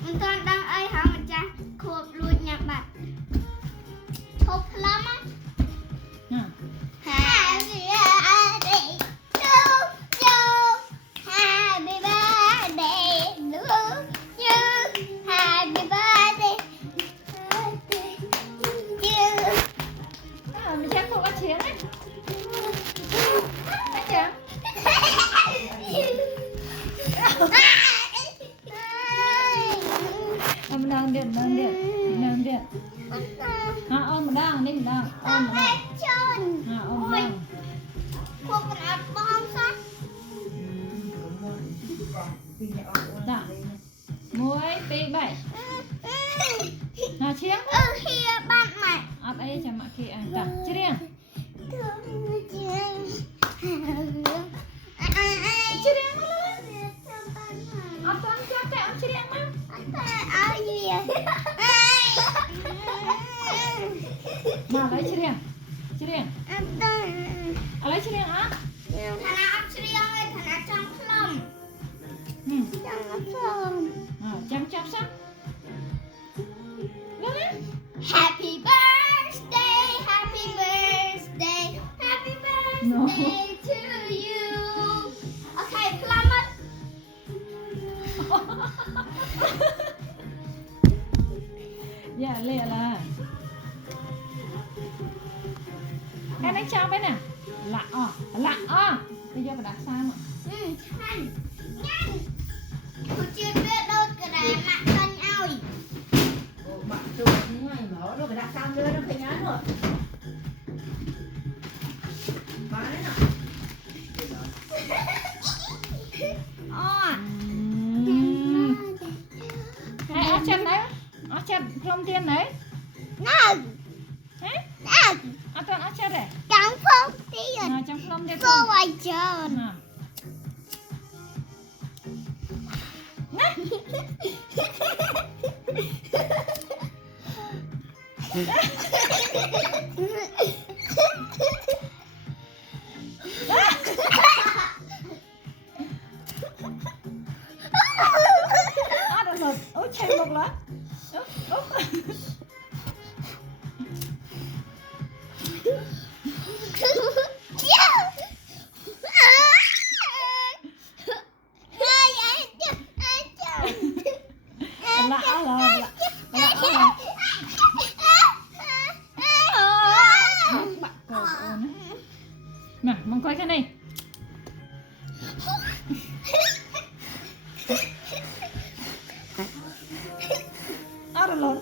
mình toàn đang ai hả mình cha khộp luôn nhà bạn khộp lắm á Happy birthday to you. Happy birthday to you. Happy birthday to you. Mình chắc không có chiến ấy. Thấy chưa? Mình đang điện. Ôm mình đang, đi mình đang. Ôm mình đang. Ôm mình đang. Cuộc là bom sao? Dạ. Muối, pi bảy. Chiến. Here bạn mày. Ấp ấy cho mọi khi ăn ta. Chứ riêng. Chứ riêng mà luôn. Ấp toàn chắc cái ấp chứ riêng mà. Nào lấy chứ riêng. Chứ riêng. Lấy chứ riêng á. Thằng nào ấp riêng ơi, thằng nào trong lòng. Chăm chăm sắc. Lên á. Happy birthday, happy birthday, happy birthday to you. Okay, plummet. Dạ, lẹ là. Em đánh chào với nè. Lạ bây giờ phải đặt sao mà. Nhanh. Tôi chưa biết đâu cái này mặt thân nhau. Bạn tôi như này mở nó phải đặt sang nữa nó phải nhá rồi. Bán đấy nào. Hãy áo chân đấy. Áo chân không tiên đấy. No. Hả? No. Áo chân áo chân đấy. Chẳng không tiền. Trong không tiên. Cô ai trơn. Ôi chạy một lắm. Nè, mong coi cái này. Rồi lớn.